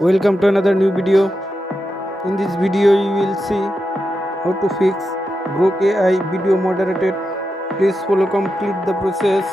Welcome to another new video. In this video you will see how to fix Grok AI video moderated. Please follow complete the process.